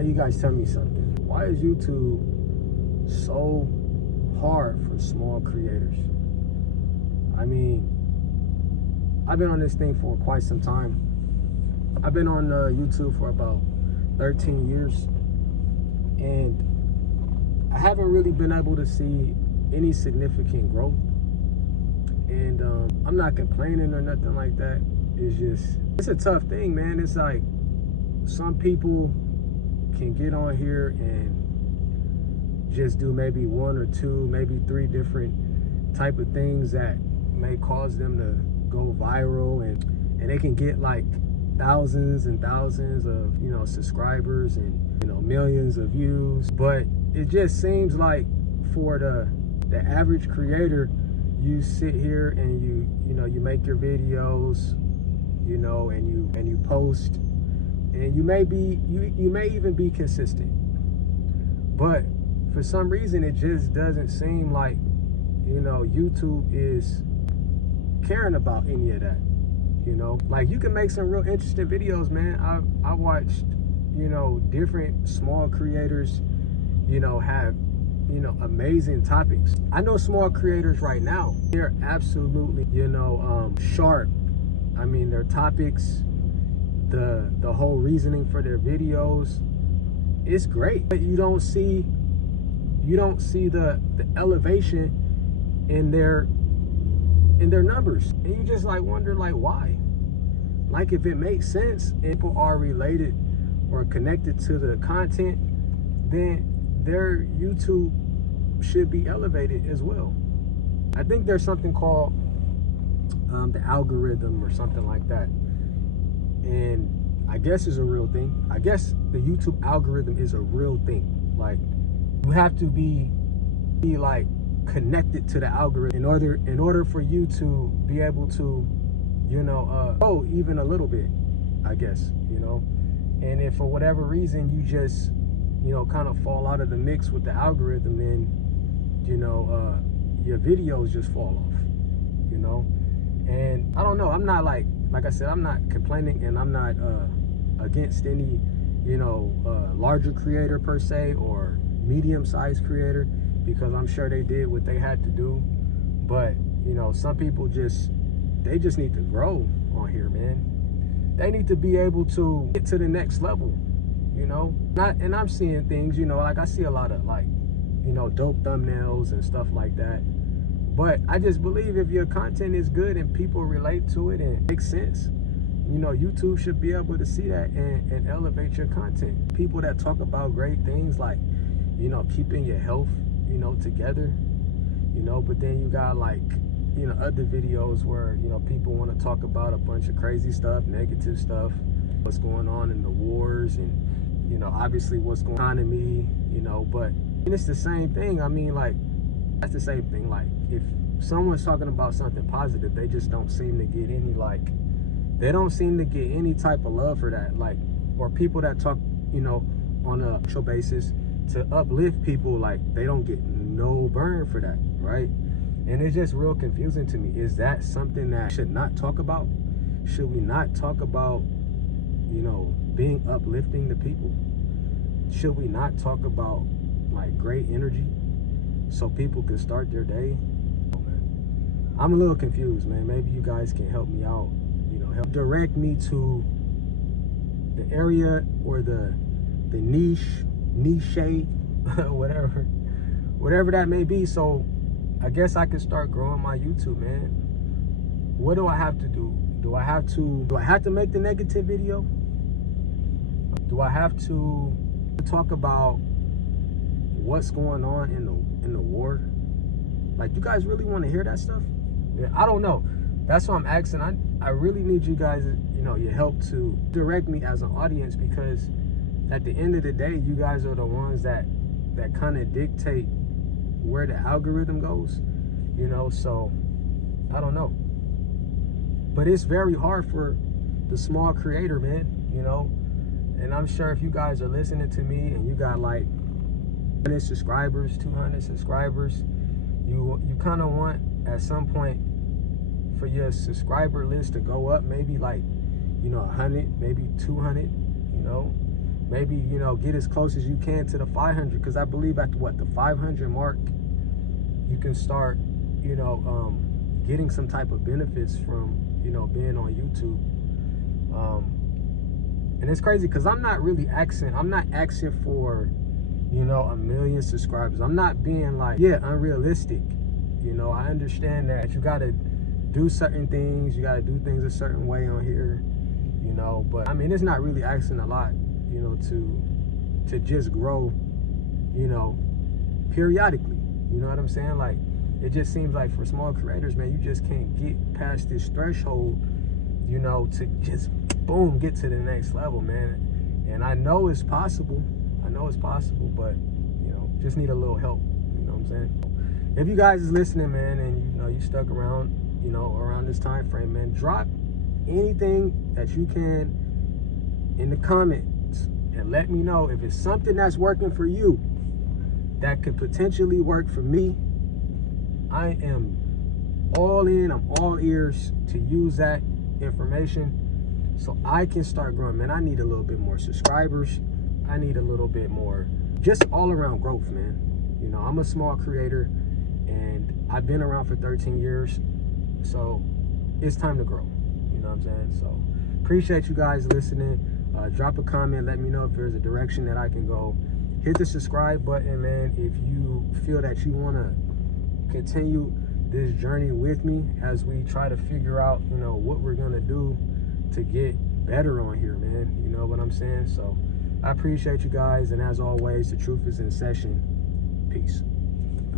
Now you guys tell me something. Why is YouTube so hard for small creators? I mean, I've been on this thing for quite some time. I've been on YouTube for about 13 years, and I haven't really been able to see any significant growth. And I'm not complaining or nothing like that. It's a tough thing, man. It's like some people can get on here and just do maybe one or two, maybe three different type of things that may cause them to go viral, and they can get like thousands and thousands of, you know, subscribers and, you know, millions of views. But it just seems like for the average creator, you sit here and you make your videos, you know, and you post, and you may even be consistent, but for some reason it just doesn't seem like, you know, YouTube is caring about any of that. You know, like, you can make some real interesting videos, man. I watched, you know, different small creators, you know, have, you know, amazing topics. I know small creators right now, they're absolutely, you know, sharp. I mean, their topics, the whole reasoning for their videos, it's great. But you don't see the elevation in their numbers, and you just like wonder, like, why? Like, if it makes sense and people are related or connected to the content, then their YouTube should be elevated as well. I think there's something called the algorithm or something like that, and I guess it's a real thing. I guess the YouTube algorithm is a real thing. Like, you have to be like connected to the algorithm in order for you to be able to, you know, grow even a little bit, I guess, you know. And if for whatever reason you just, you know, kind of fall out of the mix with the algorithm, then, you know, your videos just fall off, you know. And I don't know, I'm not like I said, I'm not complaining, and I'm not against any, you know, larger creator per se, or medium-sized creator, because I'm sure they did what they had to do. But, you know, some people they just need to grow on here, man. They need to be able to get to the next level, you know. And I'm seeing things, you know, like I see a lot of, like, you know, dope thumbnails and stuff like that. But I just believe if your content is good and people relate to it and makes sense, you know, YouTube should be able to see that and elevate your content. People that talk about great things, like, you know, keeping your health, you know, together, you know. But then you got, like, you know, other videos where, you know, people want to talk about a bunch of crazy stuff, negative stuff, what's going on in the wars, and, you know, obviously what's going on in the economy, you know. But and it's the same thing. I mean, like, that's the same thing. Like, if someone's talking about something positive, they just don't seem to get any, like, they don't seem to get any type of love for that. Like, or people that talk, you know, on a actual basis to uplift people, like, they don't get no burn for that, right? And it's just real confusing to me. Is that something that we should not talk about? Should we not talk about, you know, being uplifting to people? Should we not talk about, like, great energy so people can start their day? Oh, man. I'm a little confused, man. Maybe you guys can help me out, you know, help direct me to the area or the niche, whatever that may be, so I guess I can start growing my YouTube, man. What do I have to do? Do I have to make the negative video? Do I have to talk about what's going on in the war? Like, you guys really want to hear that stuff? Yeah, I don't know. That's why I'm asking. I really need you guys, you know, your help to direct me as an audience, because at the end of the day, you guys are the ones that kind of dictate where the algorithm goes, you know. So I don't know, but it's very hard for the small creator, man, you know. And I'm sure if you guys are listening to me and you got like 100 subscribers, 200 subscribers, you kind of want at some point for your subscriber list to go up, maybe like, you know, 100, maybe 200, you know. maybe, you know, get as close as you can to the 500, because I believe at the 500 mark, you can start, you know, getting some type of benefits from, you know, being on YouTube. And it's crazy because I'm not asking for, you know, 1 million subscribers. I'm not being like, yeah, unrealistic. You know, I understand that you got to do certain things. You got to do things a certain way on here, you know. But, I mean, it's not really asking a lot, you know, to just grow, you know, periodically. You know what I'm saying? Like, it just seems like for small creators, man, you just can't get past this threshold, you know, to just, boom, get to the next level, man. And I know it's possible. But, you know, just need a little help. You know what I'm saying? If you guys is listening, man, and, you know, you stuck around, you know, around this time frame, man, drop anything that you can in the comments and let me know if it's something that's working for you that could potentially work for me. I am all in, I'm all ears to use that information so I can start growing, man. I need a little bit more subscribers. I need a little bit more, just all around growth, man. You know, I'm a small creator and I've been around for 13 years. So it's time to grow. You know what I'm saying? So appreciate you guys listening. Drop a comment. Let me know if there's a direction that I can go. Hit the subscribe button, man, if you feel that you want to continue this journey with me as we try to figure out, you know, what we're going to do to get better on here, man. You know what I'm saying? So I appreciate you guys. And as always, the truth is in session. Peace.